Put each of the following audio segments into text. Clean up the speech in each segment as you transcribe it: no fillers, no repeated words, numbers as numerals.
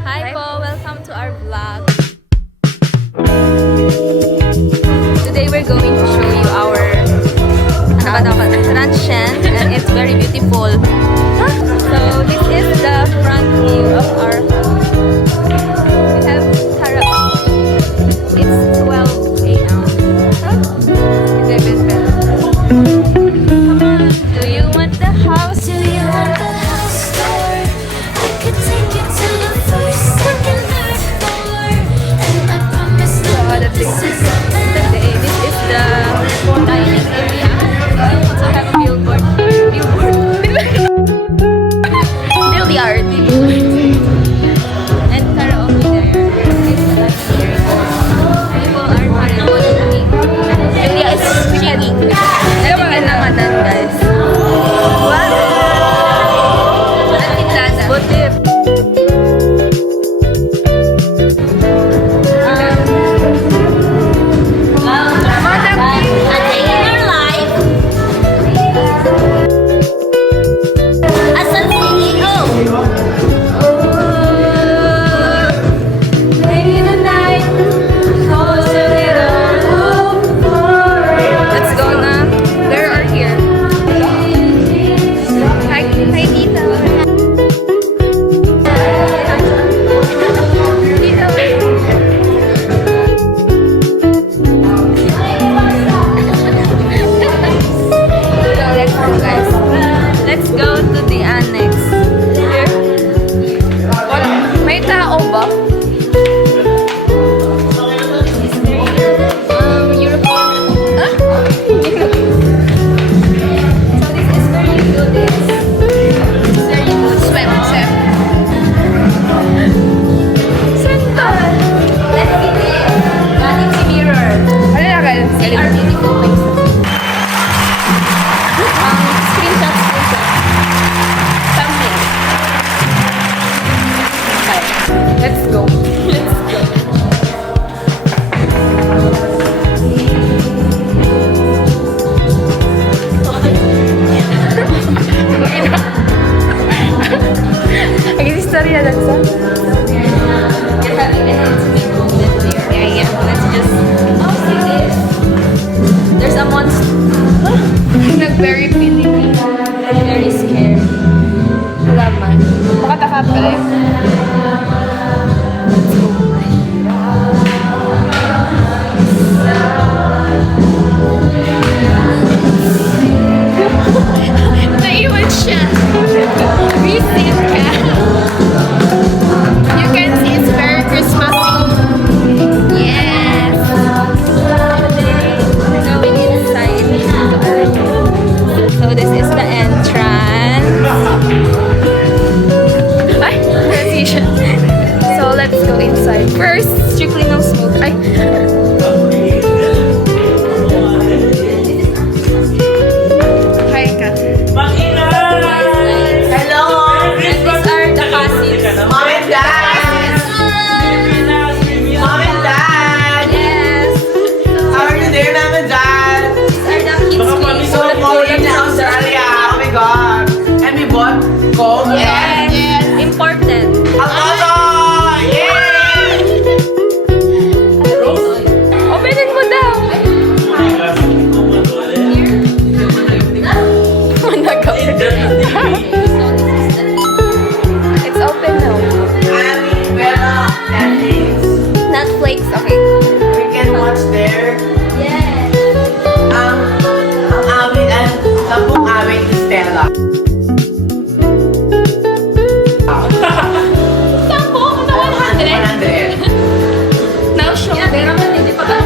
Hi po! Welcome to our vlog. Today we're going to show you our Transhen, and it's very beautiful. So this is the front view of our house. We have karaoke. It's 12 a.m. Come on, do you want the house? Do you want the house tour? I could take you to the first, second, third floor. And I promise no this is Today, this is the dining area. We also have billboard. Billiard. And karaoke there. It's the dining area. People are karaoke. Julia is singing. Nagkakananganan, guys. Wow! Natinlada. Butip. A day in our life as a CEO. Let's go na. There are here. Hi, Tita. Let's go, guys. Let's go to the annex. Here. May tao ba? European. Huh? So this is where you do this. It's very good. Swim, swim. Santa! Let's see this. Vanity mirror. Ano na kayo? See our beautiful place. Screenshot. Thumbnail. Okay. Let's go. Let's go. Story na lang sa? You're having an intimate moment here. Yeah. Let's just... Oh, see this? There's a monster. Nag-very Filipino. Very scared. Wala man. Makatakap ka rin. Naiwan siya. Receive ka. You can see it's very Christmassy. Yes. We're going inside to our room. So this is the entrance. Ay, nasi siya. So let's go inside. First, strictly no smoke. Ay. Hi ka. Hello! And these are the cousins. Mom and Dad! Mom and Dad! Yes. How are you there, Mom and Dad? These are the kids. So, going to Australia. Oh my God. And we bought Coke. Yes. Important. Ang oso! Yay! Openin mo daw. It's open now. Netflix. Netflix, okay. We can watch there. Yes. Ang amin ang sampung amin ni Stella. Sampo? Ano 100? 100. Now show. Pero man, hindi pa ba?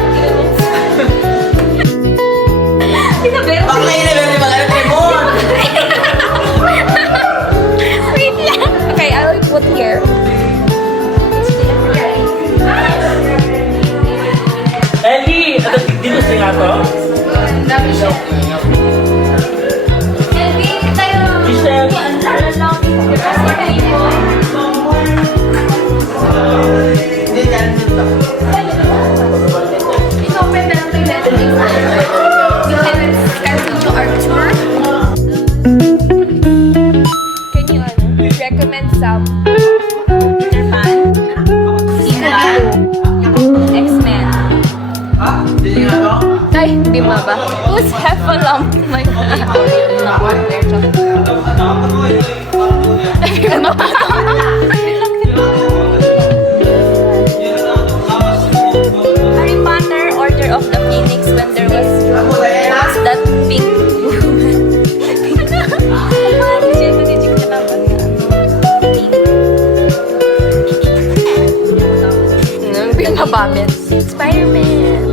Pinabero. Bakla yun na meron ba ganun lemon? Wait lang. Okay, I will put here. Ellie! Ano, di gusto nga to? Dami siya. Elvi, tayo. Michelle! Hindi dyan dito. Inopen na lang yung Netflix. You can continue our tour. Can you recommend some Peter Pan? nose have a lump. My Harry Potter, Order of the Phoenix, when there was that pink woman. Spider-Man.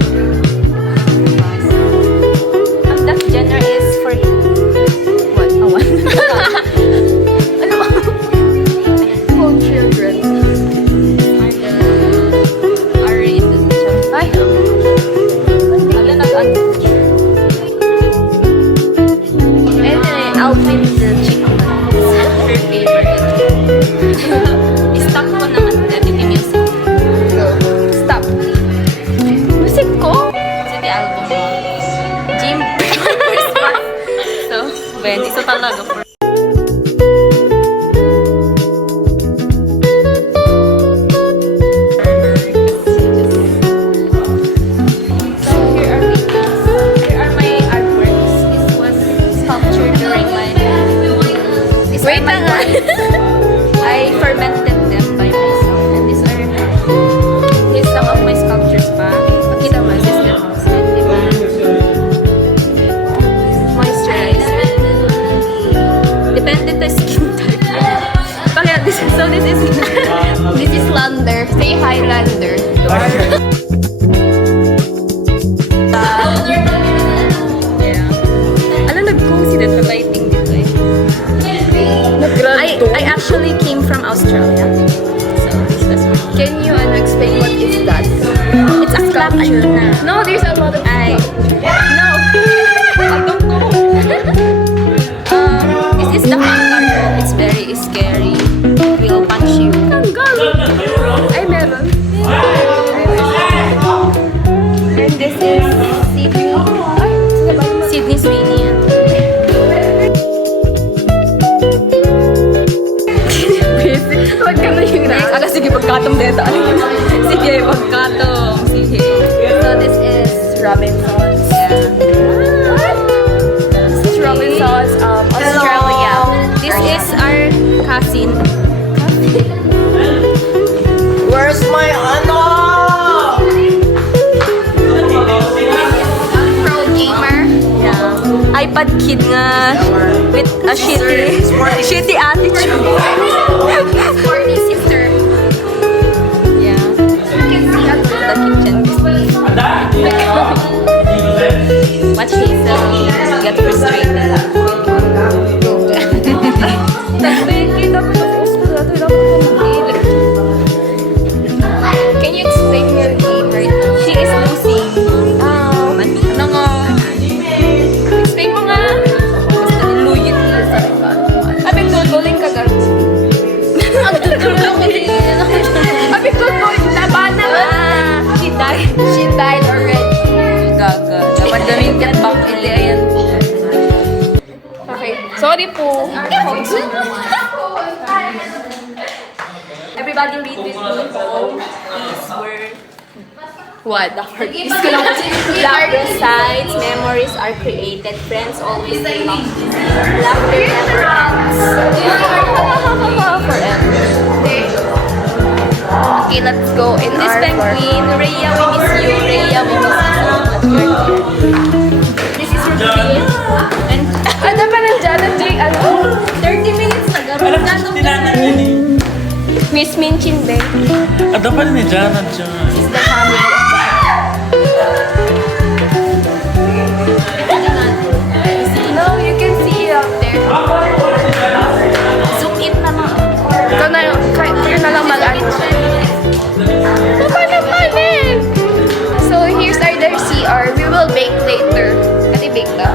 That genre is for what? Awan. Ano? For children. R-rated siya. Ay, wala nag-unbox. Anyway, outfit the chicken. Her favorite. I-stop ko naman dito yung music. Stop. Music ko? Sige, album. Jim. So, Ben, isa talaga for So, here are paintings. Here are my artworks. This was sculptured during my... These are my works. I fermented them by myself. And these are... Here's some of my sculptures pa. Pakita mo, this is the house. Diba? Moisturizer. Depende sa skin type. Bakit? This is this is Lander. Say hi, Lander. Yeah. Alam, nag-cozy din the lighting dito eh. I actually came from Australia. So, this was my... Can you explain what is that? It's a sculpture na. No, there's a lot of... No! I don't know. This is the kangaroo. It's very scary. It will punch you. Ay, meron. And this is Sydney. Ay, sino ba yun? Sydney Sweeney. Huwag ka na yung Next, ala, sige, pagkatong dito. Sige, pagkatong. Sige. So this is Robinsons. This is Robinsons, Australia. This is our cousin. Where's my ano? Pro gamer. Yeah. iPad kid nga with a shitty attitude. Sporty sister. Yeah. You can see at The kitchen. Watch Hazel get frustrated. Can you explain your game right now? She is losing. Ano nga? Explain mo nga. Basta niluyot nila sa iba. Abig tutuling ka gan. Ang tutulong ko din. Abig tutuling. Labanan na. She died. She died already. Gaga. Dapat gamitin back ili. Ayan. Okay. Sorry po. Everybody read with me. Home is where What? the heart is. Laughter sides, memories are created, friends always belong. Laughter never ends. Forever. Okay, let's go in This our penguin, Rhea, we miss you. Rhea, we miss you so much. You're here. This is routine. And Ano pa nandiyan? Jake, ano? 30 minutes na garo. Alam ko, tinanan yun eh. Miss Minchin Bay. Ada pa rin ni Janet dyan. Is the family of No, you can see it out there. Zoom in na lang. Ikaw na yung, kayo na lang mag-ano. Paano eh? So, here's our CR. We will bake later. Ati bake ka.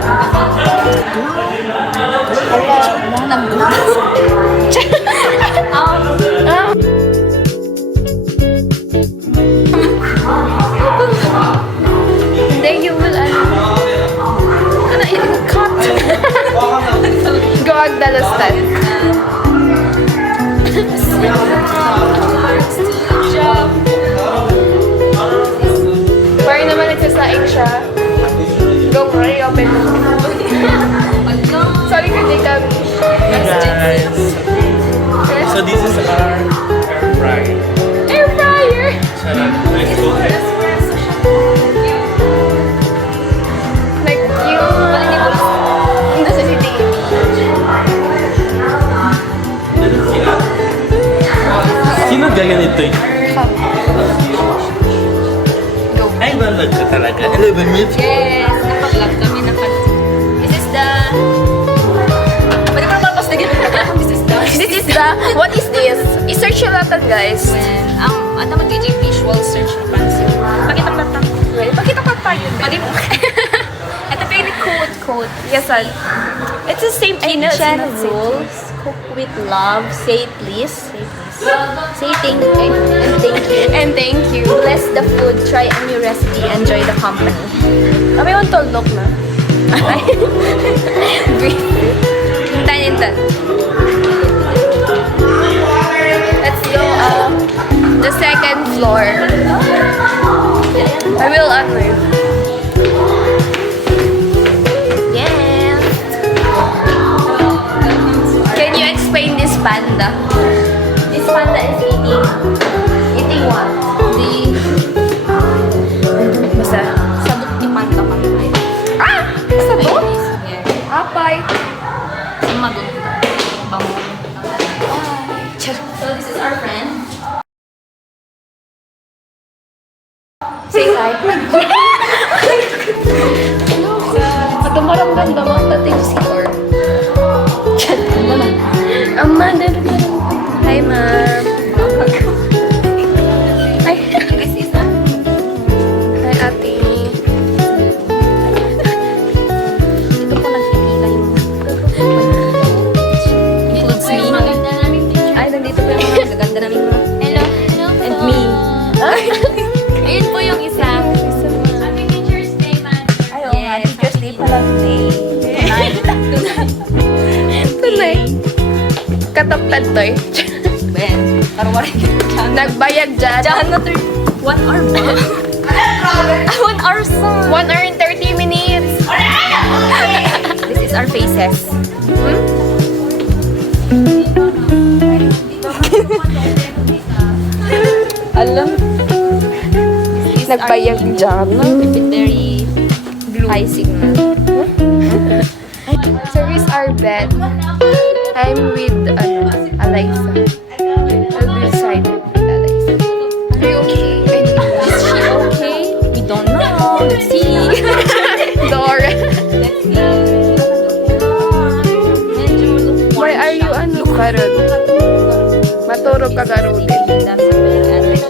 Then you will, cut. Go agdalastan. Job. Parang naman nagsasaing siya. Go, Ray, open ka ganito eh. Go. Ay, balag ka talaga. 11 minutes. Yes, naka-vlog kami na This is the... Pwede ko naman pastigin. This is the... This is the, what is this? I-search nyo natin, guys. Ang ano mo DJ visual search na pansin. Pakita mo lang. Pakita pa tayo. Pakita mo. Ito pa yung quote. Yes, Al. It's the same Ancient rules. rules. Cook with love. Say please. Say thank you and thank you. And thank you. Bless the food. Try a new recipe. Enjoy the company. Kami yung tolok na. Hintayin. Let's go up the second floor. I will unmove. Yes. Can you explain this panda? This panda is eating. Eating what? Basta. Sabot ni panda panda. Ah! Sabot? Yeah. Apay. Madun. Bango. So this is our friend. Say hi. Ito maramdaman naman natin si Or. Amanda. Hi, ma'am. Hi. This is a... Hi, ate. Ito po nagpipila yung... Includes me. Ay, nandito po yung mga gaganda namin mga... Hello. And me. Ayun po yung isa. Happy Teacher's Day, man. Ayaw nga, Teacher's Day pala today. Tunay. Katapad to eh. Ben, parwarin ka. Nagbayad dyan. Diyan na 1 hour ba? 1 hour song. 1 hour and 30 minutes. This is our faces. Alam. Nagbayad dyan. Very high signal. So here's our bed. I'm with Eliza. I'll be beside with Eliza. Are you okay? Is she okay? We don't know. Let's see. Dora. Let's see. Medyo lukewarm Why are you siya. karod? Maturog ka garudin. That's a bit energy.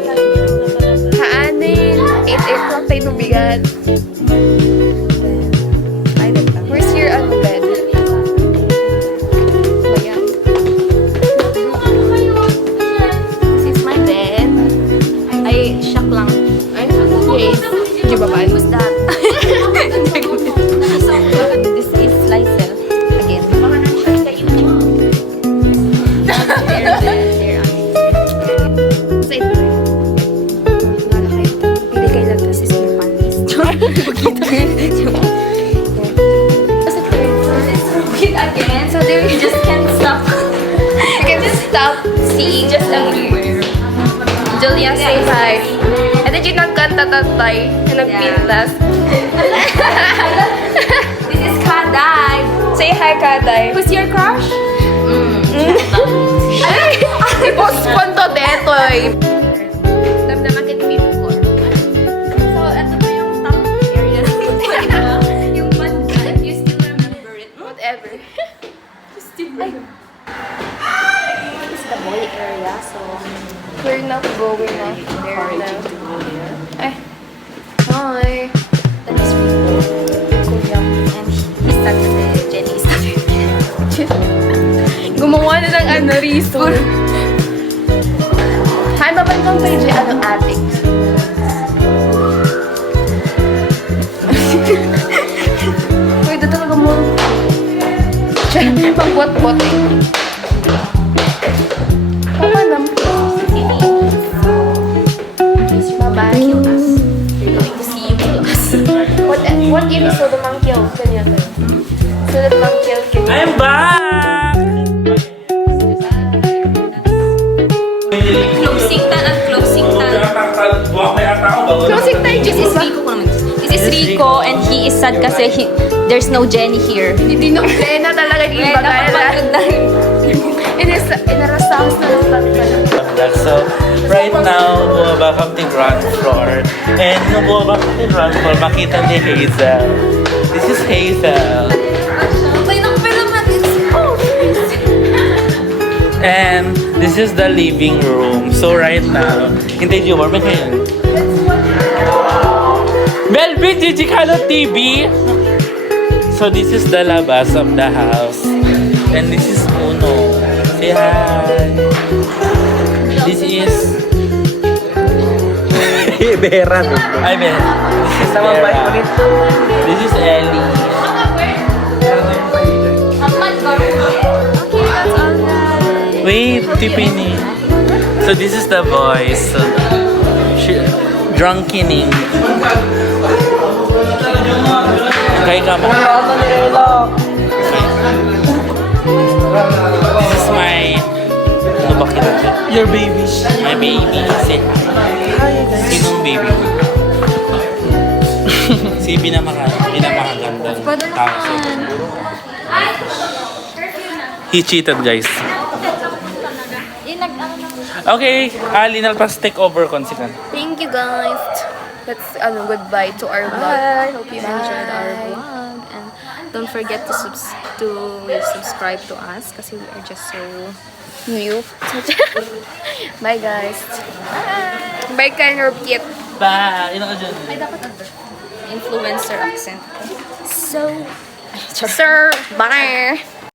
Haanin. 8 o'clock tayo nubigan. I don't know. Where's your bed? Ayan. This is my bed. Ay, shock lang. Ay, yes. Di ba ba? Who's that? This is Lysel. Again. Sa ito eh. Pili kayo lang. This is your panties. Again. So there you just can't stop. You can just stop Seeing just everywhere. Julia, say hi. And then yung nagkanta tatay, yung nagpintas. This is Kaday. Say hi, Kaday. Who's your crush? Ay! I-postpone to deto eh. Damdaman kit fifth floor. So, ito po yung top area natin. Yung banda. You still remember it? Whatever. This is the boy area. So, We're not going na there now. Ay. Hi. that is Rico. Kuya. And he started the Jenny started. Gumawa na ng reason. Hi, mabandang kayo dyan, attic. Uy, ito talaga mo. Pag-bot-bot eh. Papa naman. Bye-bye. Kill us. We're going to see you kill us. What episode of Mang Kill? Kanya tayo. Sunod Mang Kill. I'm back! Closing time at closing time. Buwak na yata ako bago. Closing time, This is Rico ko naman. This is Rico and he is sad kasi there's no Jenny here. Hindi na plena talaga yung Eh, bagay dapat na. pagod na rin. Inarasaos na lang tatlo. So, right now, bumaba kami ng ground floor. And nung bumaba kami ng ground floor, makita ni Hazel. This is Hazel. And this is the living room. So right now, hintay Jumar, may kayo. Melvin, Gigi Kalo TV! So this is the labas of the house. And this is Uno. Say hi. This is... Vera. Ay, Vera. This is Sama ba Vera. ulit? This is Ellie. Wait, Tiffany. So this is the voice. So, drunkening. Kay ka mo. This is my... Ano ba kita? Your baby. My baby. Say hi. Sinong baby mo? Si pinamakagandang tao sa mundo. He cheated, guys. Okay, Linal, pas take over konsikan. Thank you guys. That's goodbye to our vlog. Hope you enjoyed our vlog. And don't forget to subscribe to us kasi we are just so new. Bye guys. Bye kind of cute. Bye! Ino ka dyan. Ay, dapat influencer accent. So, sir, bye!